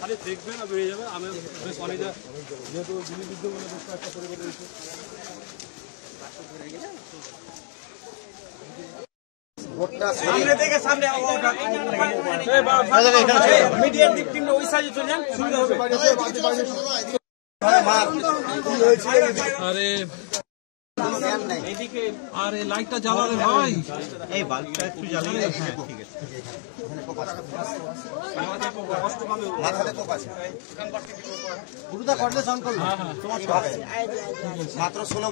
খালি দেখবেন আর বেরিয়ে যাবেন। আমি বেশ অনেকটা যেহেতু গুলিবিদ্ধ বলে বেশ একটা পরিবার রয়েছে। সামনে থেকে সামনে মিডিয়ার দিক টিমটা ওই সাইডে চলে যান, সুবিধা হবে। আরে আরে লাইটটা জ্বালালে ভাই, এই বাল্বটা একটু জ্বালিয়ে। হ্যাঁ ঠিক আছে। মাথাতে কোপ আছে। গুরুদা করলে সাউন্ড করলো। মাত্র 16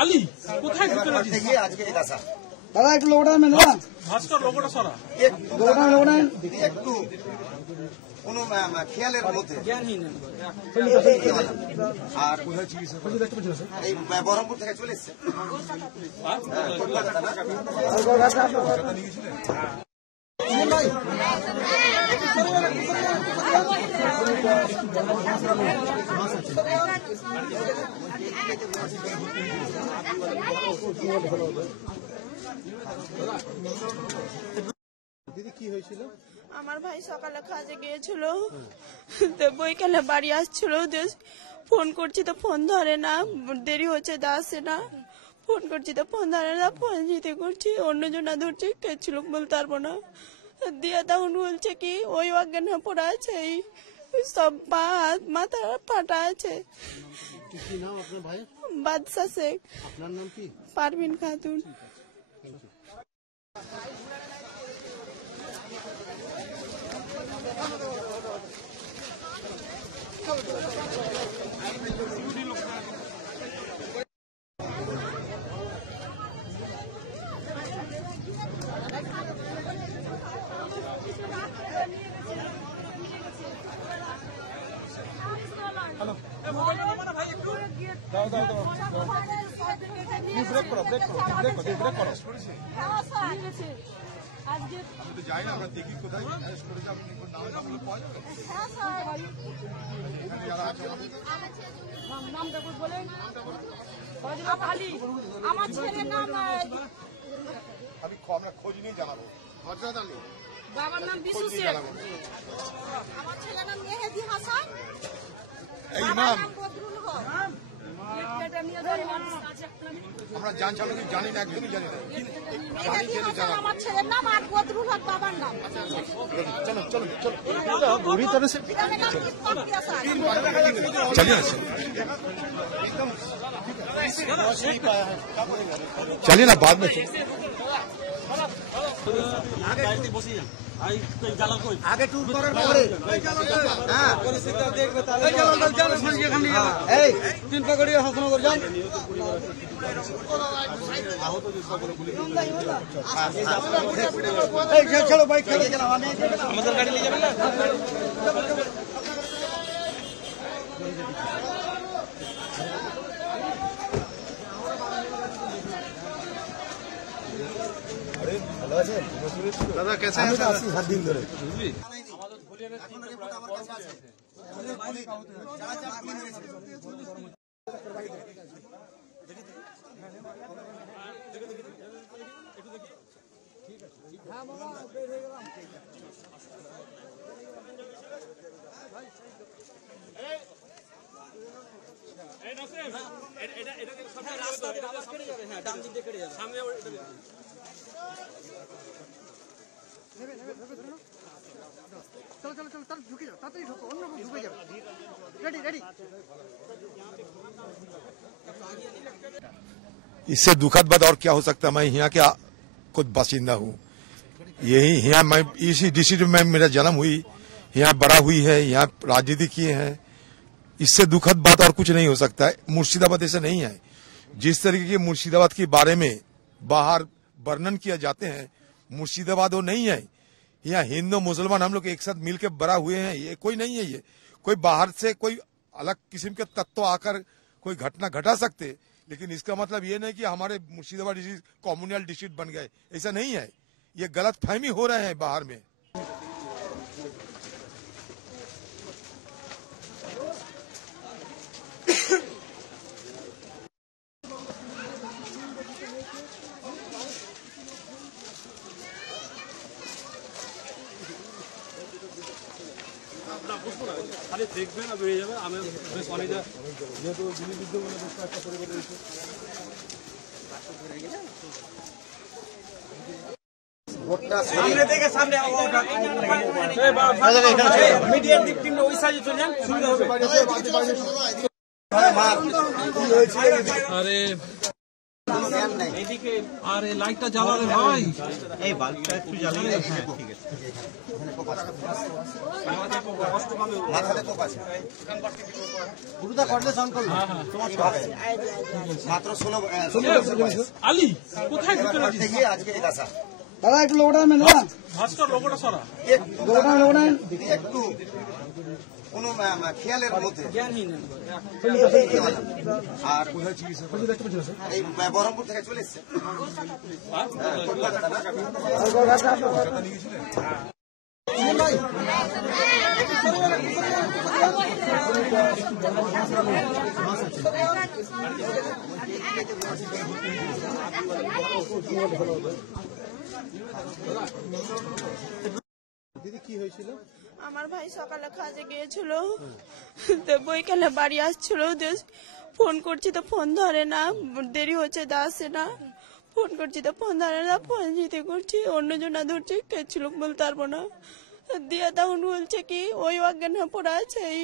আলী কোথায় ভিতরে গিয়ে আজকে এই দশা। দাদা একটু লোকটা নেন না, ভাস্কর লোকটা সরা একটু কোন খেয়ালের মধ্যে। আর এই বহরমপুর থেকে চলে এসছে। দিদি কি হয়েছিল? আমার ভাই সকালে কাজে গিয়েছিল, তো বইকালে বাড়ি আসছিল, ফোন করছি তো ফোন ধরে না, দেরি হচ্ছে তা আসে না, ফোন করছি তো ফোন ধরে না, ফোন জিতে করছি অন্যজনা ধরছি, কে ছিল বলতে পারবো না। দিয়ে তখন বলছে কি ওই অজ্ঞান হয়ে পড়া আছে, সব পা হাত মাথা ফাটা আছে। কি নাম আপনার ভাই? বাদশা শেখ। আপনার নাম কি? পারভিন খাতুন। যাই না, আমরা দেখি কোথায় আমার ছেলের নাম আমরা খোঁজ নিয়ে জানাবো। বাবার নাম বিশু শেখ, আমার ছেলের নাম মেহেদি হাসান, এই নাম বদরুল হক। আমরা জানছি, আমরা কি জানি না, একদমই জানি না। মেহেদি হাসান আমার ছেলের নাম, আর বদরুল হক বাবার নাম। চলো চলো চলো बुरी तरह से चलिए ना, चलिए ना, बाद में আগে ট্যুর করার পরে এই 3 পাকড়ি হাসনগর যান। চলো বাইক খেলে আমাদের গাড়ি নিয়ে যাবেন না। दादा कैसे हैं? 7 दिन धरे चलो चलो चलो झुके जाओ, ताড়াতাড়ি ঢোকো, অন্য রকম ঢুকে যাও। Ready ready. इससे दुखद बात और क्या हो सकता है। मैं यहाँ के खुद बासिंदा हूँ, यही यहाँ मैं इसी डिस्ट्रिक्ट में मेरा जन्म हुई, यहाँ बड़ा हुई है, यहाँ राजनीति किए हैं। इससे दुखद बात और कुछ नहीं हो सकता है। मुर्शिदाबाद ऐसे नहीं है। जिस तरीके के मुर्शिदाबाद के बारे में बाहर वर्णन किया जाते हैं, मुर्शिदाबाद वो नहीं है। यहाँ हिंदू मुसलमान हम लोग एक साथ मिलकर बड़ा हुए हैं, ये कोई नहीं है। ये कोई बाहर से कोई अलग किस्म के तत्व आकर कोई घटना घटा सकते, लेकिन इसका मतलब ये नहीं कि हमारे मुर्शिदाबाद डिस्ट्रिक्ट कम्युनल डिस्ट्रिक्ट बन गए, ऐसा नहीं है। ये गलत फहमी हो रहे हैं बाहर में। খালি দেখবেন আর বেরিয়ে যাবেন। আমি বেশ অনেকটা যেহেতু গুলিবিদ্ধ বলে বেশ কয়েকটা পরিবার রয়েছে। আরে আরে লাইটটা জ্বালালে ভাই, এই বাল্বটা একটু জ্বালিয়ে হ্যাঁ ঠিক আছে। মাথাতে কোপ আছে। গুরুদা করলে সাউন্ড করলো মাত্র 16 আলী কোথায় ঢুকে গেছিস? গিয়ে আজকে এই রাসা দাদা একটু লোকটা মেন না ভাস্কর লোগোটা সরা। একটু কোনো খেয়ালের মধ্যে আর এই বহরমপুর থেকে চলে এসছে আমার ভাই সকালে কাজে গিয়েছিল, তো বইকালে বাড়ি আসছিল, ফোন করছি তো ফোন ধরে না, দেরি হচ্ছে তো আসে না, ফোন করছি তো ফোন ধরে না, ফোন জিতে করছি অন্যজনা ধরছে, কে ছিল বলতে পারবো না। দিয়ে তখন বলছে কি ওই অজ্ঞান হয়ে পড়া আছে, এই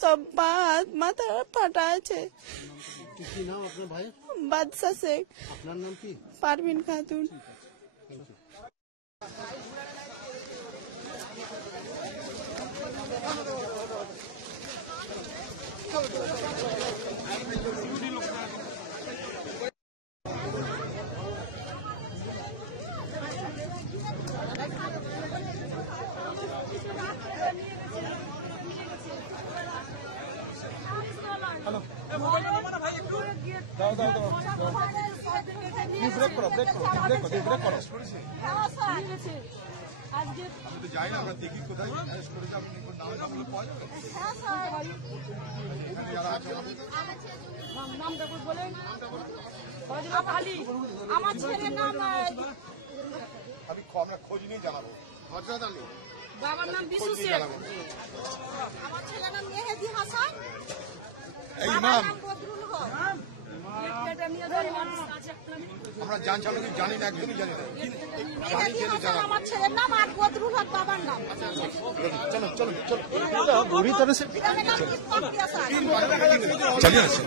সব পা হাত মাথা ফাটা আছে। বাদশা শেখ। আপনার নাম কি? পারভিন খাতুন। যাই না আমরা দেখি কোথায় আমার ছেলের নাম আমরা খোঁজ নিয়ে জানাবো। বাবার নাম বিশু শেখ, আমার ছেলের নাম মেহেদি হাসান, এই ইমাম বদরুল হক। আমরা জানছিলাম কি জানি না, একদমই জানি না। মেহেদি হাসান আমার ছেলের নাম, আর বদরুল হক বাবার নাম। চলো চলো চলো গ্রামের নাম ইসলাম পিয়াসা। চলিয়ে আসছে।